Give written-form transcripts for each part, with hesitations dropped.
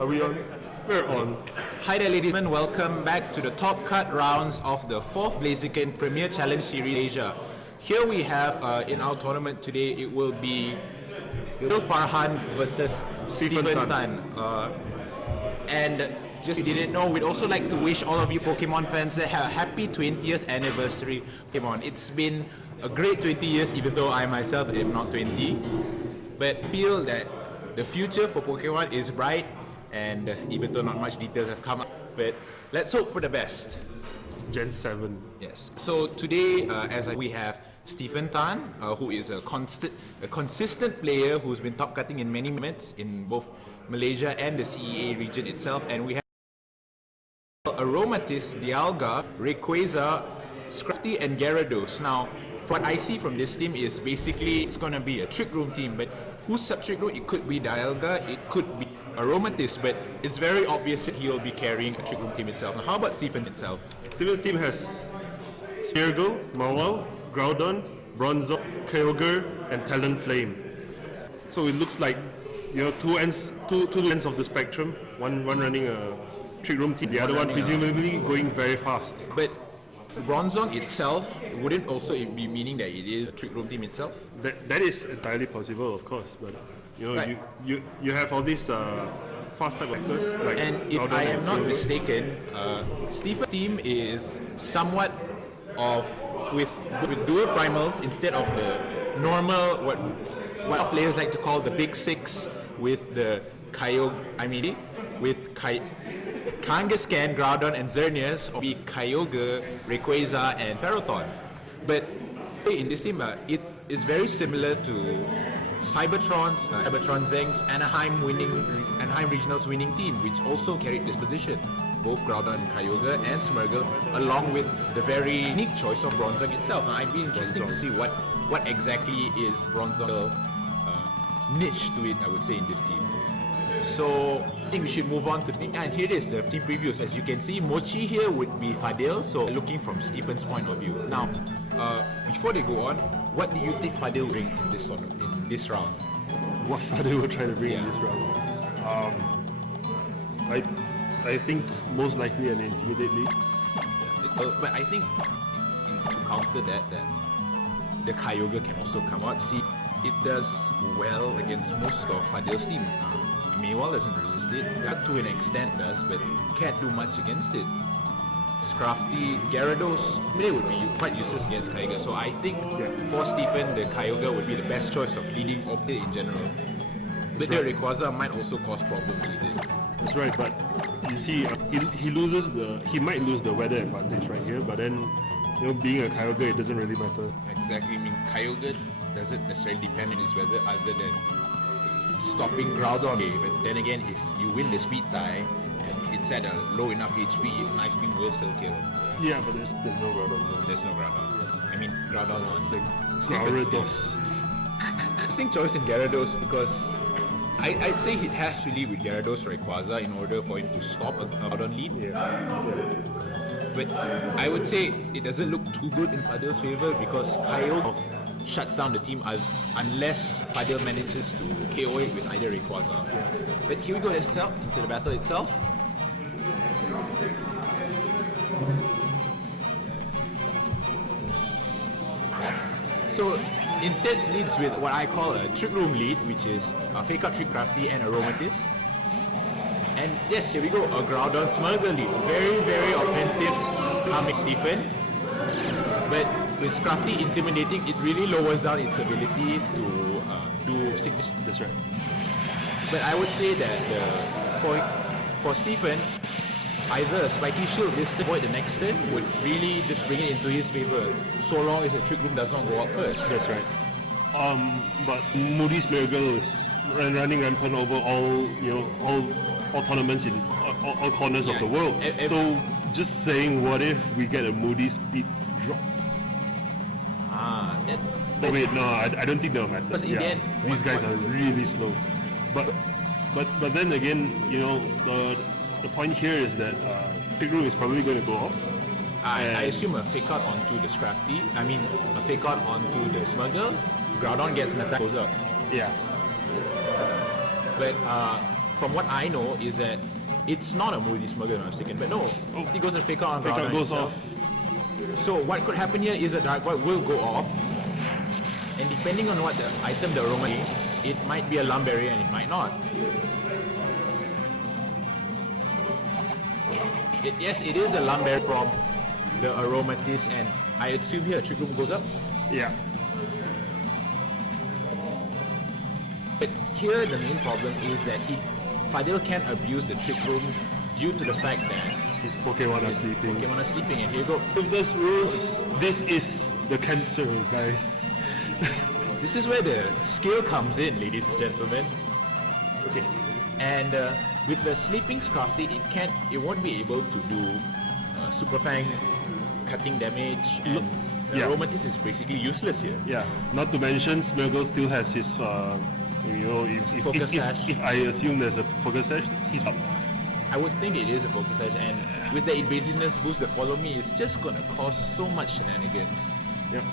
Are we on? We're on. Hi there, ladies and gentlemen. Welcome back to the top cut rounds of the 4th Blaziken Premier Challenge Series Asia. Here we have, in our tournament today, it will be Fazhan versus Stephen Tan. And just if you didn't know, we'd also like to wish all of you Pokemon fans a happy 20th anniversary Pokemon. It's been a great 20 years, even though I myself am not 20. But feel that the future for Pokemon is bright, and even though not much details have come up, but let's hope for the best. Gen 7. Yes. So today, we have Stephen Tan, who is a consistent player who's been top cutting in many moments in both Malaysia and the CEA region itself, and we have Utropolis, Dialga, Rayquaza, Scrafty, and Gyarados. Now, what I see from this team is basically it's gonna be a trick room team, but who's sub-trick room? It could be Dialga, it could be Utropolis, but it's very obvious that he'll be carrying a trick room team itself. Now, how about Stephen's itself? Stephen's team has Smeargle, Mawile, Groudon, Bronzor, Kyogre, and Talonflame. So it looks like, you know, two ends of the spectrum. One running a trick room team, the other one presumably going very fast. But Bronzong itself wouldn't also be meaning that it is a trick room team itself? That is entirely possible, of course, but you know, right. you have all these fast type attackers like. And if I am not mistaken, Stephen's team is somewhat of with dual primals instead of the normal what players like to call the big six with the Kangaskhan, Groudon, and Xerneas, or be Kyogre, Rayquaza, and Ferrothorn. But in this team, it is very similar to Cybertron Zeng's Anaheim Regionals winning team, which also carried this position. Both Groudon, Kyogre, and Smeargle, along with the very unique choice of Bronzong itself. Now, I'd be interested to see what exactly is Bronzong niche to it, I would say, in this team. So I think we should move on to the team. And here it is, the team previews. As you can see, Mochi here would be Fadil. So looking from Stephen's point of view. Now, before they go on, what do you think Fadil will bring in this round? What Fadil will try to bring in this round? I think most likely an Intimidate lead. Yeah, but I think to counter that the Kyogre can also come out. See, it does well against most of Fadil's team. Mawile doesn't resist it, that to an extent does, but can't do much against it. Scrafty, Gyarados, they would be quite useless against Kyogre, so I think for Stephen, the Kyogre would be the best choice of leading Opti in general. But the Rayquaza might also cause problems with it. That's right, but you see, he might lose the weather advantage right here, but then, you know, being a Kyogre, it doesn't really matter. Exactly, I mean, Kyogre doesn't necessarily depend on its weather other than stopping Groudon. But then again, if you win the speed tie and it's at a low enough HP, Nice Beam will still kill. Yeah, but there's no Groudon. There's no Groudon. I mean, Groudon on Gyarados. Interesting choice in Gyarados because I'd say it has to lead with Gyarados Rayquaza in order for him to stop a Groudon lead. But I would say it doesn't look too good in Fadil's favor because Kyogre shuts down the team unless Fadil manages to KO it with either Rayquaza. But here we go, let's get into the battle itself. So instead leads with what I call a trick room lead, which is a fake out Trick Crafty and Utropolis. And yes, here we go, a Groudon Smeargle lead. Very, very offensive coming Stephen. But with Scrafty intimidating, it really lowers down its ability to do sickness. That's right. But I would say that for Stephen, either a Spiky Shield this turn or the next turn would really just bring it into his favor, so long as the Trick Room does not go out first. That's right. But Moody Smeargle is running rampant over all tournaments in all corners of the world. So just saying, what if we get a Moody speed drop? Wait, no, I don't think that'll matter. These guys are really slow. But then again, you know, the point here is that Trick Room is probably going to go off. I assume a fake out onto the Scrafty. I mean, a fake out onto the Smeargle. Groudon gets an attack, goes up. Yeah. But from what I know, is that it's not a Moody Smuggle, if I'm mistaken, but no, he goes and Fake Out on Fake Out Groudon goes himself. off. So what could happen here is a Dark Void will go off, and depending on what the item the Aroma is, it might be a Lump Barrier and it might not. Yes, it is a Lump Barrier from the Aromatisse, and I assume here a Trick Room goes up. Yeah. But here the main problem is that Fadil can't abuse the Trick Room due to the fact that His Pokemon are sleeping. Pokemon are sleeping, and here you go. With those rules, this is the cancer, guys. This is where the skill comes in, ladies and gentlemen. Okay. And with the sleeping Scrafty, it won't be able to do Super Fang cutting damage, and the yeah. Aromatisse is basically useless here. Yeah. Not to mention, Smeargle still has his, Focus Sash. if I assume there's a Focus Sash, he's up. I would think it is a Focus Sash, and with the evasiveness boost, the Follow Me is just gonna cause so much shenanigans. Yep.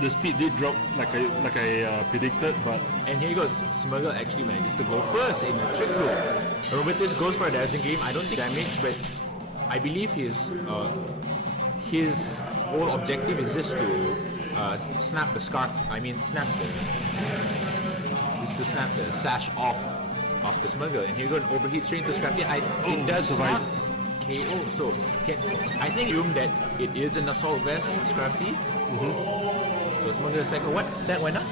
The speed did drop like I predicted, but And here you go, Smurgle actually manages to go first in the Trick Room. Aromatisse goes for a Dazzling Gleam. I don't think damage, but I believe his whole objective is just to snap the sash off of the Smurgle. And here you go, an Overheat Strain to Scrafty. It does survives. not KO, so I think that it is an Assault Vest, Scrafty. So Smurgle is like, what? Stat went up?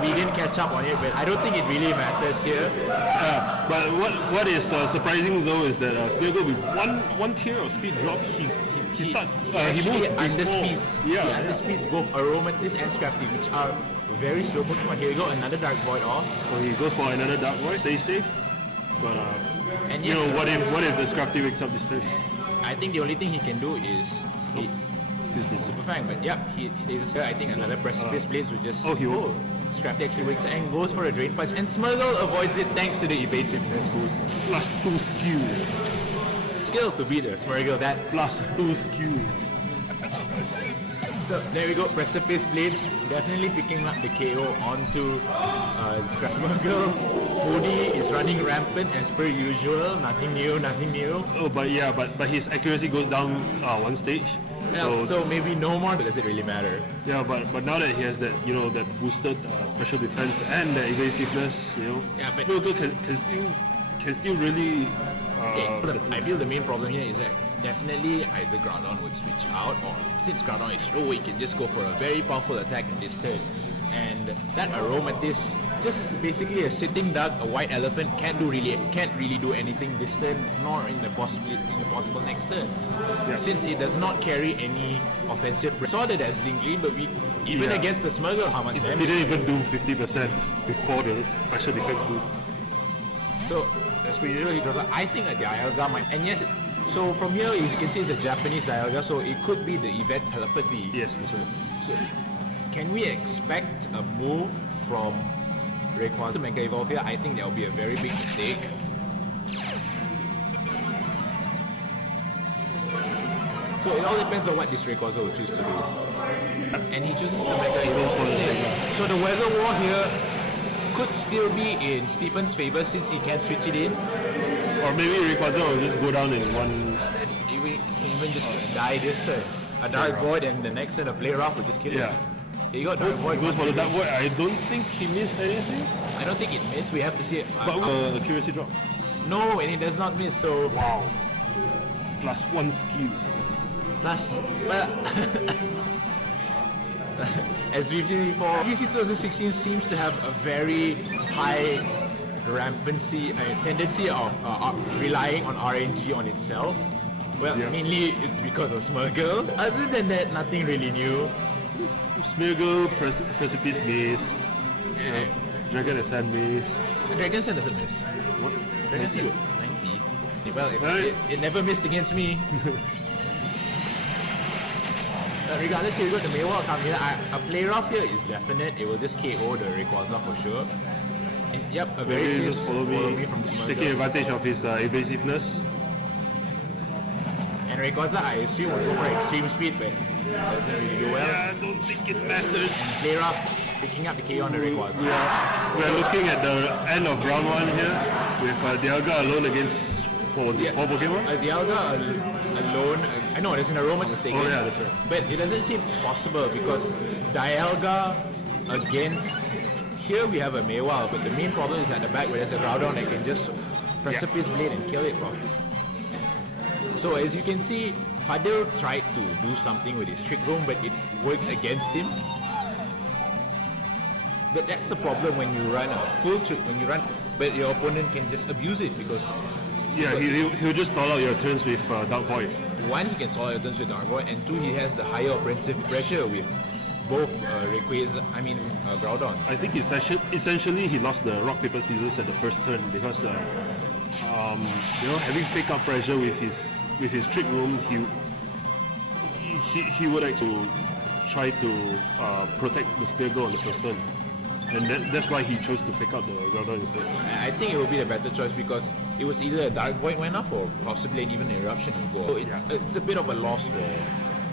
We didn't catch up on it, but I don't think it really matters here. But what is surprising though is that Smeargle with one tier of speed drop, he starts he moves underspeeds. before. He underspeeds both Aromatisse and Scrafty, which are very slow Pokemon. Here we go, another Dark Void off. So he goes for another Dark Void, stay safe. But And you yes, know, what if the Scrafty wakes up this turn? I think the only thing he can do is Super Fang, but yeah, he stays here. I think another Precipice Blades would just Scrafty actually wakes up and goes for a Drain Punch, and Smurgle avoids it thanks to the evasiveness boost. +2 skill. Skill to beat the Smurgle, that. +2 skill. So there we go, Precipice Blades definitely picking up the KO onto Smurgle. Moody is running rampant as per usual, nothing new. Oh, but yeah, but his accuracy goes down one stage. Yeah, so maybe no more, but does it really matter? Yeah, but now that he has that, that boosted special defense and the evasiveness, Yeah, but Smeargle can still really. I feel the main problem here is that definitely either Groudon would switch out, or since Groudon is slow, he can just go for a very powerful attack in this turn. And that Aromatisse, just basically a sitting duck, a white elephant, can't really do anything this turn, nor in the possible next turns. Yeah. Since it does not carry any offensive. We saw the Dazzling Gleam, but even against the Smurgle, how much It damage? didn't even do 50% before the special defense boost. So that's pretty little. He draws out. I think a Dialga might. And yes, so from here, as you can see, it's a Japanese Dialga, so it could be the Yvette Telepathy. Yes, that's right. So, can we expect a move from Rayquaza to Mega Evolve here? I think that will be a very big mistake. So it all depends on what this Rayquaza will choose to do. And he chooses to Mega Evolve instead. So the Weather War here could still be in Stephen's favor since he can switch it in. Or maybe Rayquaza will just go down in one. He can even just die this turn. A Dark Void, and the next turn a Play Rough will just kill him. Here you go, Dark Void. Goes for the Dark Void. I don't think he missed anything. I don't think it missed. We have to see it. But accuracy drop. No, and it does not miss. So Wow. +1 skill. plus, well, as we've seen before, VGC 2016 seems to have a very high rampancy, tendency of relying on RNG on itself. Well, mainly it's because of Smurgle. Other than that, nothing really new. Smeargle, Precipice Base, Dragon and Sand Base. Dragon Sand doesn't miss. What? Dragon Sand 90. Well, it never missed against me. Regardless, here you got the Maywall come here. A Play Rough here is definite. It will just KO the Rayquaza for sure. And, yep, a very safe just follow me from Smurgle. taking advantage of his evasiveness. And Rayquaza, I assume, will go for extreme speed, but doesn't really do well. Yeah, I don't think it matters. And Play Rough picking up the KO on the Rayquaza. We are looking at the end of round 1 here with Dialga alone against, what was it, 4 Pokemon? Dialga alone, I know there's an aroma mistake. Oh yeah, that's right. But it doesn't seem possible because Dialga against, here we have a Mewile, but the main problem is at the back where there's a Groudon that can just Precipice Blade and kill it properly. So as you can see, Fadil tried to do something with his Trick Room, but it worked against him. But that's the problem when you run a full trick, but your opponent can just abuse it because... Yeah, he'll just stall out your turns with Dark Void. One, he can stall out your turns with Dark Void, and two, he has the higher offensive pressure with both Groudon. I think essentially he lost the Rock Paper Scissors at the first turn because having fake out pressure with his Trick Room, he would actually try to protect the Spear Girl on the first turn. And that's why he chose to fake out the Groudon instead. I think it would be the better choice because it was either a Dark Void went off or possibly even an Eruption would go. So it's a bit of a loss for...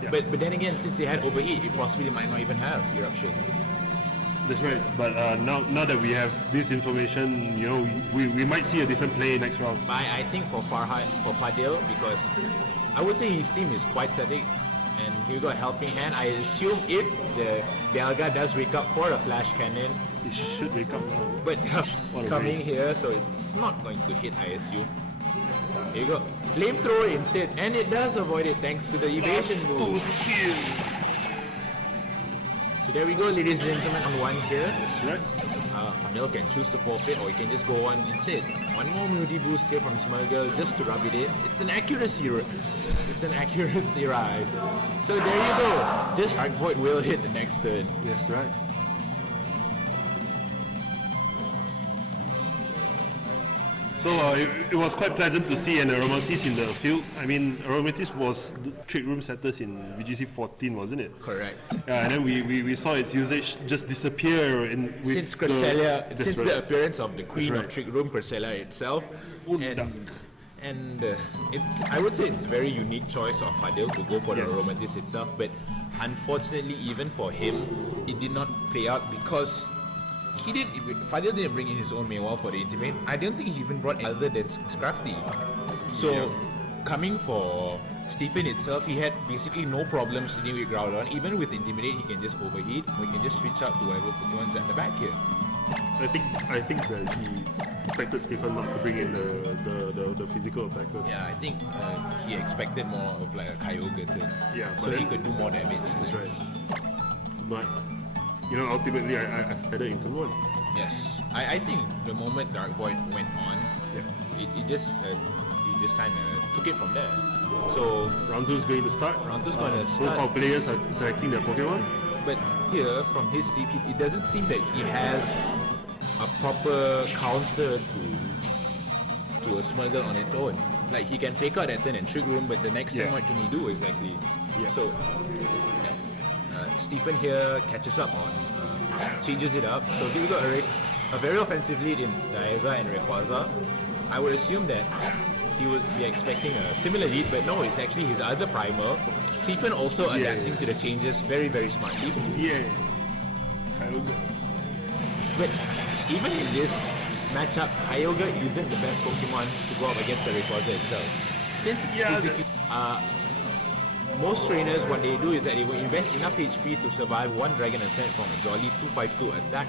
Yeah. But then again, since he had Overheat, it possibly might not even have Eruption. That's right. But now that we have this information, we might see a different play next round. I think for Fadil, because I would say his team is quite static. And he got a helping hand. I assume if the Dialga does wake up for a Flash Cannon, it should wake up now. But coming here, so it's not going to hit, I assume. Here you go. Flamethrower instead, and it does avoid it thanks to the evasion move. So there we go, ladies and gentlemen, on one here. That's right. Fadil can choose to forfeit or he can just go on instead. One more Moody boost here from Smurgle just to rub it in. It's an accuracy rise. So there you go. Just Dark Void will hit the next turn. Yes, right. So it was quite pleasant to see an Aromatisse in the field. I mean, Aromatisse was Trick Room setters in VGC 14, wasn't it? Correct. Yeah, and then we saw its usage just disappear since Cresselia, since the appearance of the Queen of Trick Room, Cresselia itself. And I would say it's a very unique choice of Fadil to go for the Aromatisse itself, but unfortunately, even for him, it did not play out because Fadil didn't bring in his own Mewile for the Intimate. I don't think he even brought other than Scrafty. So, coming for Stephen itself, he had basically no problems dealing with Groudon. Even with Intimidate, he can just overheat, or he can just switch out to whatever Pokemon's at the back here. I think that he expected Stephen not to bring in the physical attackers. Yeah, I think he expected more of like a Kyogre turn. Yeah, so he could do more damage. That's right. But ultimately, I fed it into one. Yes, I think the moment Dark Void went on, it just kind of took it from there. So round 2 is going to start. Both our players are selecting their Pokemon. But here, from his team, it doesn't seem that he has a proper counter to a Smurgle on its own. Like he can fake out that turn and Trick Room, but the next turn, what can he do exactly? Yeah. So Stephen here catches up on, changes it up. So he got a very offensive lead in Dialga and Rayquaza. I would assume that he would be expecting a similar lead, but no, it's actually his other primer. Stephen also adapting to the changes very, very smartly. Yeah. Kyogre. But even in this matchup, Kyogre isn't the best Pokemon to go up against the Rayquaza itself. Since it's physically... most trainers, what they do is that they will invest enough HP to survive one Dragon Ascent from a Jolly 252 attack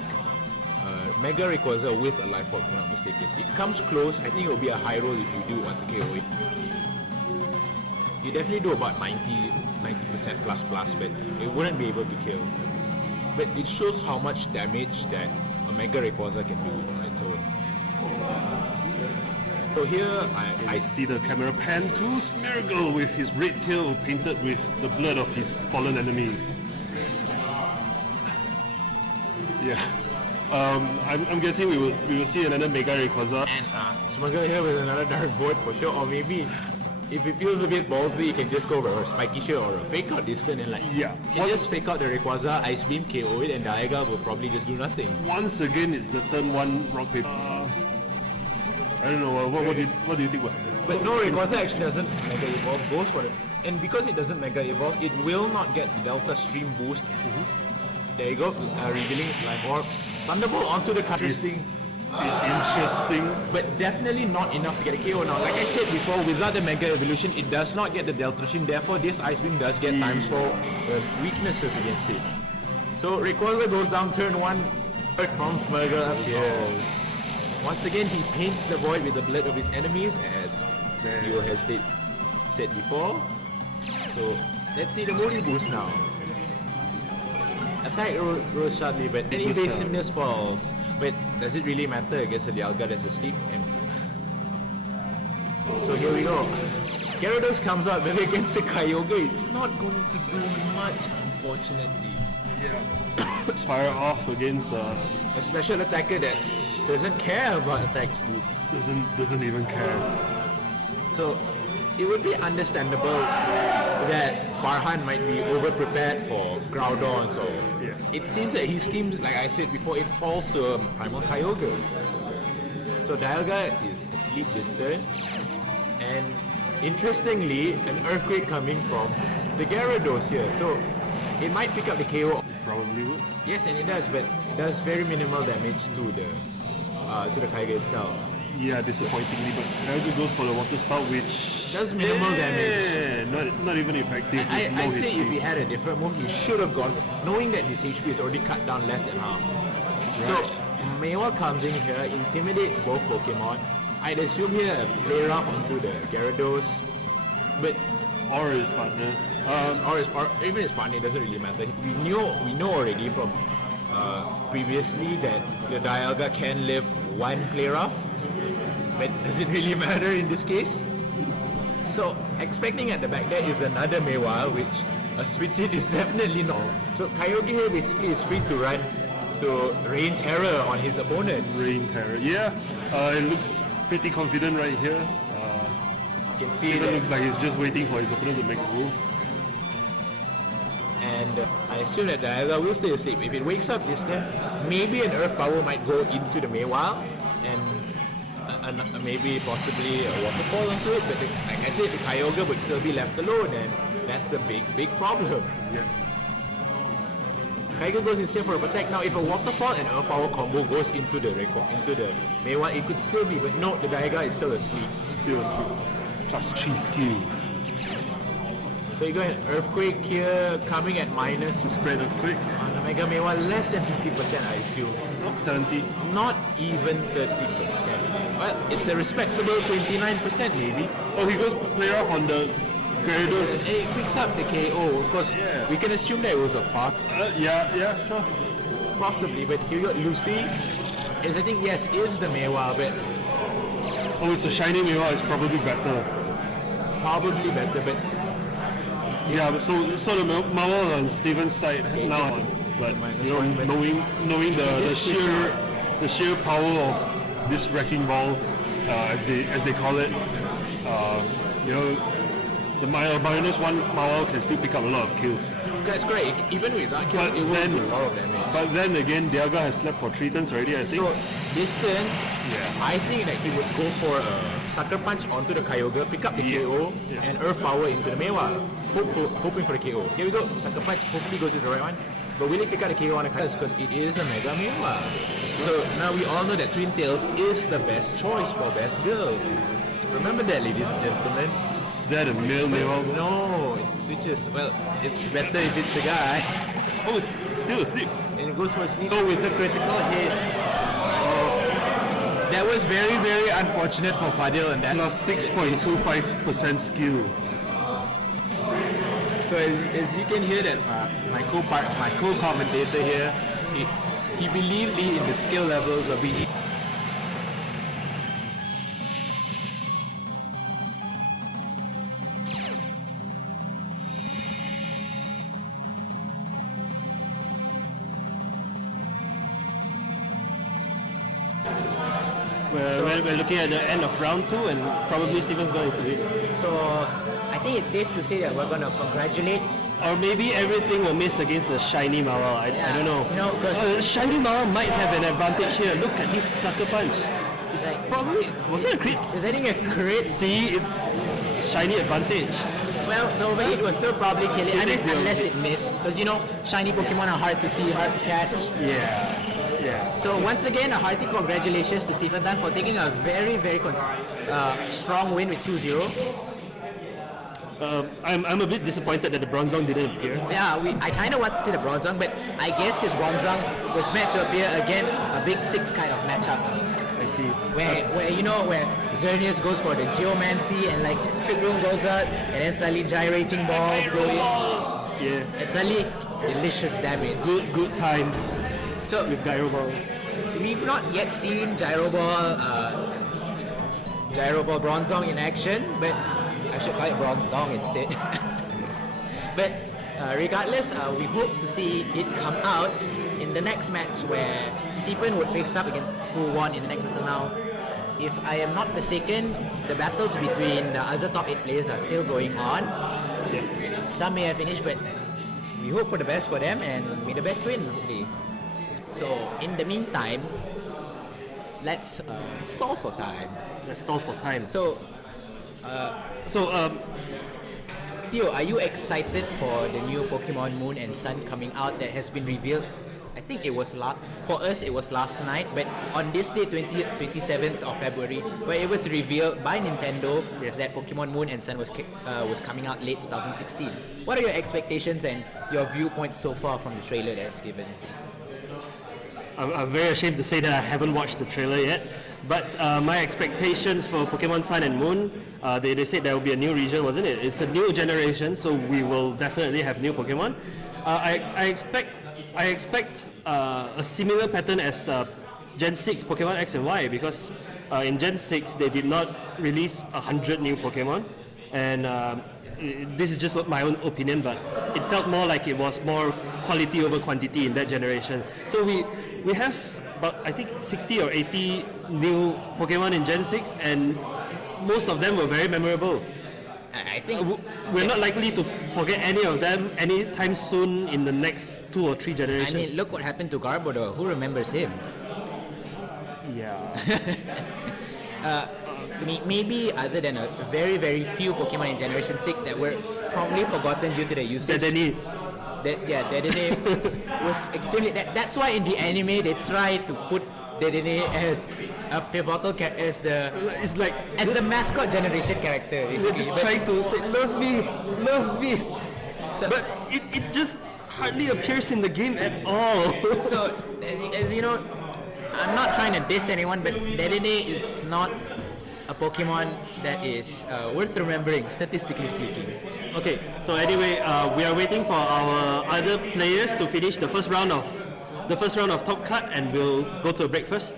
Mega Rayquaza with a Life Orb, if I'm not mistaken. It comes close. I think it will be a high roll if you do want to KO it. You definitely do about 90% plus, but it wouldn't be able to kill. But it shows how much damage that a Mega Rayquaza can do on its own. So here, I see the camera pan to Smeargle with his red tail painted with the blood of his fallen enemies. Yeah. I'm guessing we will see another Mega Rayquaza. And Smeargle here with another Dark Void for sure, or maybe if it feels a bit ballsy, you can just go for a Spiky Shield or a Fake Out this turn and you can just Fake Out the Rayquaza, Ice Beam, KO it, and Dialga will probably just do nothing. Once again, it's the turn 1 Rock Paper. I don't know, what do you think? But no, Rayquaza actually doesn't Mega Evolve, goes for it. And because it doesn't Mega Evolve, it will not get Delta Stream boost There you go, revealing Life Orb. Thunderbolt onto the interesting. Interesting. But definitely not enough to get a KO now. Like I said before, without the Mega Evolution, it does not get the Delta Machine. Therefore, this Ice Beam does get times 4 weaknesses against it. So Rayquaza goes down turn 1. From Smurgle appears. Once again, he paints the void with the blood of his enemies, as you has said before. So let's see the Moody boost now. Attack rose sharply, but any evasiveness falls. But does it really matter against a Dialga that's asleep? And so here we go. Gyarados comes out, but against a Kyogre, it's not going to do much, unfortunately. Yeah. Let's fire off against a special attacker that doesn't care about attack boost. Doesn't even care. So it would be understandable that Farhan might be over-prepared for Groudons, or it seems that his team, like I said before, it falls to a Primal Kyogre. So Dialga is asleep this turn, and interestingly, an Earthquake coming from the Gyarados here, so it might pick up the KO. Probably would. Yes, and it does, but it does very minimal damage to the Kyogre itself. Yeah, disappointingly, but Kyogre goes for the Water Spout, which does minimal damage. Not even effective. I'd say if he had a different move, he should have gone, knowing that his HP is already cut down less than half. Right. So Meiwa comes in here, intimidates both Pokemon. I'd assume here a play rough onto the Gyarados, but or his partner. Or even his partner, it doesn't really matter. We know already from previously that the Dialga can live one play rough, but does it really matter in this case? So expecting at the back there is another Meiwa, which a switch in is definitely not. So Kyogre here basically is free to run to Rain Terror on his opponents. Rain Terror, yeah. It looks pretty confident right here. You can see it looks like he's just waiting for his opponent to make a move. And I assume that Dialga will stay asleep. If it wakes up this turn, maybe an Earth Power might go into the Meiwa, and maybe possibly a Waterfall onto it, but like I said, the Kyogre would still be left alone, and that's a big problem. Yeah. Kyogre goes instead for a Protect. Now if a Waterfall and Earth Power combo goes into the Meiwa, it could still be, but no, the Dialga is still asleep. Still asleep. Plus 3 skill. So you got an Earthquake here coming at minus to spread Earthquake. On the Mega Meiwa, less than 50% I assume. Not 70. Not even 30%. Well, it's a respectable 29% maybe. Oh, he goes play off on the Gyarados. It picks up the KO. Of course, we can assume that it was a fuck. Yeah, sure. Possibly, but here you got Lucy. I think, yes, is the Meiwa, but... Oh, it's a shiny Meiwa, it's probably better. Probably better, but... Yeah, but so the Mawal on Steven's side now, but you know, knowing the sheer power of this Wrecking Ball, as they call it, you know, the minus one Mawal can still pick up a lot of kills. That's great. Even with that kill, it will do a lot of damage. But then again, Dialga has slept for 3 turns already, I think. So this turn, I think that he would go for a Sucker Punch onto the Kyogre, pick up the KO, and Earth Power into the Meiwa, hoping for the KO. Here we go, Sucker Punch, hopefully goes to the right one. But will he pick up the KO on the Kyogre? Because it is a Mega Meiwa. So now we all know that Twin Tails is the best choice for best girl. Remember that, ladies and gentlemen. Is that a male Meiwa? No, it switches. Well, it's better if it's a guy. Oh, it's still asleep. And it goes for a sneak with a critical hit. That was very, very unfortunate for Fadil, and that's plus 6.25% skill. So as you can hear that my co-commentator here, he believes in the skill levels of VGC. We're looking at the end of round 2, and probably Steven's going to it. So I think it's safe to say that we're going to congratulate. Or maybe everything will miss against the shiny Mawal. I don't know. You know, because shiny Mawal might have an advantage here. Look at this Sucker Punch. It's probably... Was it a crit? Is that a crit? See, it's shiny advantage. Well, the overheat will still probably kill it. I mean, Still unless it missed. Because you know, shiny Pokemon are hard to see, hard to catch. Yeah. So once again, a hearty congratulations to Fazhan for taking a very, very strong win with 2-0. I'm a bit disappointed that the Bronzong didn't appear. Yeah, I kind of want to see the Bronzong, but I guess his Bronzong was meant to appear against a big six kind of matchups. I see. Where you know, where Xerneas goes for the Geomancy and like Trick Room goes out and then suddenly gyrating balls go in. Yeah. And suddenly delicious damage. Good times So with Gyro Ball. we've not yet seen Gyro Ball Bronzong in action, but I should call it Bronzong instead. But regardless, we hope to see it come out in the next match where Stephen would face up against who won in the next battle. Now, if I am not mistaken, the battles between the other top 8 players are still going on. Some may have finished, but we hope for the best for them and may the best win, hopefully. So, in the meantime, let's stall for time. Let's stall for time. So, Theo, are you excited for the new Pokemon Moon and Sun coming out that has been revealed? I think it was for us it was last night, but on this day, 27th of February, where it was revealed by Nintendo that Pokemon Moon and Sun was coming out late 2016. What are your expectations and your viewpoints so far from the trailer that's given? I'm very ashamed to say that I haven't watched the trailer yet, but my expectations for Pokemon Sun and Moon, they said there will be a new region, wasn't it? It's a new generation, so we will definitely have new Pokemon. I expect a similar pattern as Gen 6 Pokemon X and Y, because in Gen 6 they did not release 100 new Pokemon, and this is just my own opinion, but it felt more like it was more quality over quantity in that generation. So we have about, I think, 60 or 80 new Pokemon in Gen 6, and most of them were very memorable. I think we're not likely to forget any of them anytime soon in the next 2 or 3 generations. I mean, look what happened to Garbodor. Who remembers him? Yeah. Maybe other than a very, very few Pokemon in Generation 6 that were promptly forgotten due to the usage. Dedenne. Dedenne was extremely... That's why in the anime they tried to put Dedenne as a pivotal character, as the mascot generation character. They're just trying to say, love me. So, but it just hardly appears in the game at all. So, as you know, I'm not trying to diss anyone, but Dedenne is not a Pokemon that is worth remembering, statistically speaking. Okay, so anyway, we are waiting for our other players to finish the first round of Top Cut, and we'll go to a break first.